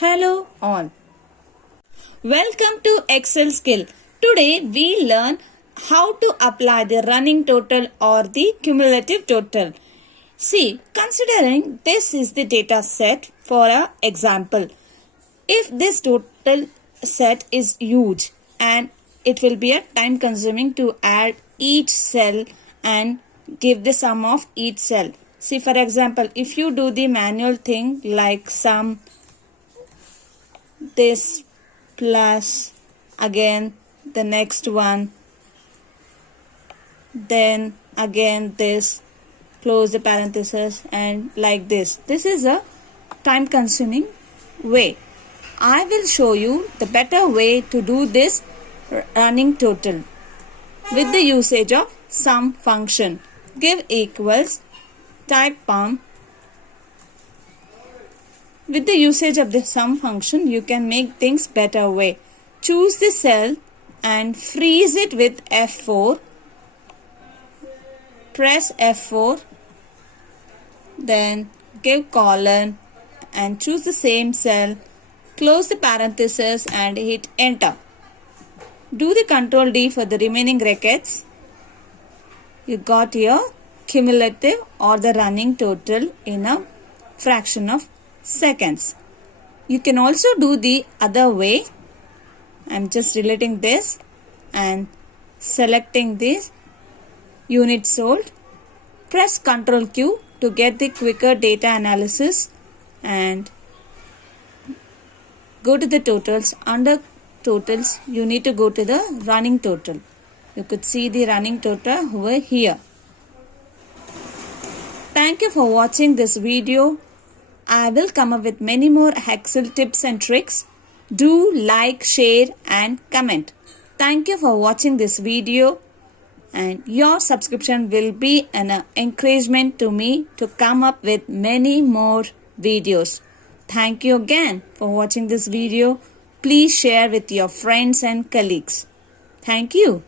Hello all. Welcome to Excel skill. Today we learn how to apply the running total or the cumulative total. See, considering this is the data set for an example. If this total set is huge and it will be a time consuming to add each cell and give the sum of each cell. See, for example, if you do the manual thing like sum this plus again the next one, then again this, close the parenthesis, and like this. This is a time consuming way. I will show you the better way to do this running total with the usage of sum function. Give equals, type pump. With the usage of the sum function, you can make things better way. Choose the cell and freeze it with F4. Press F4. Then give colon and choose the same cell. Close the parenthesis and hit enter. Do the Ctrl D for the remaining brackets. You got your cumulative or the running total in a fraction of seconds. You can also do the other way. I'm just deleting this and selecting this unit sold. Press Ctrl Q to get the quicker data analysis and go to the totals. Under totals, you need to go to the running total. You could see the running total over here. Thank you for watching this video. I will come up with many more Excel tips and tricks. Do like, share and comment. Thank you for watching this video, and your subscription will be an encouragement to me to come up with many more videos. Thank you again for watching this video. Please share with your friends and colleagues. Thank you.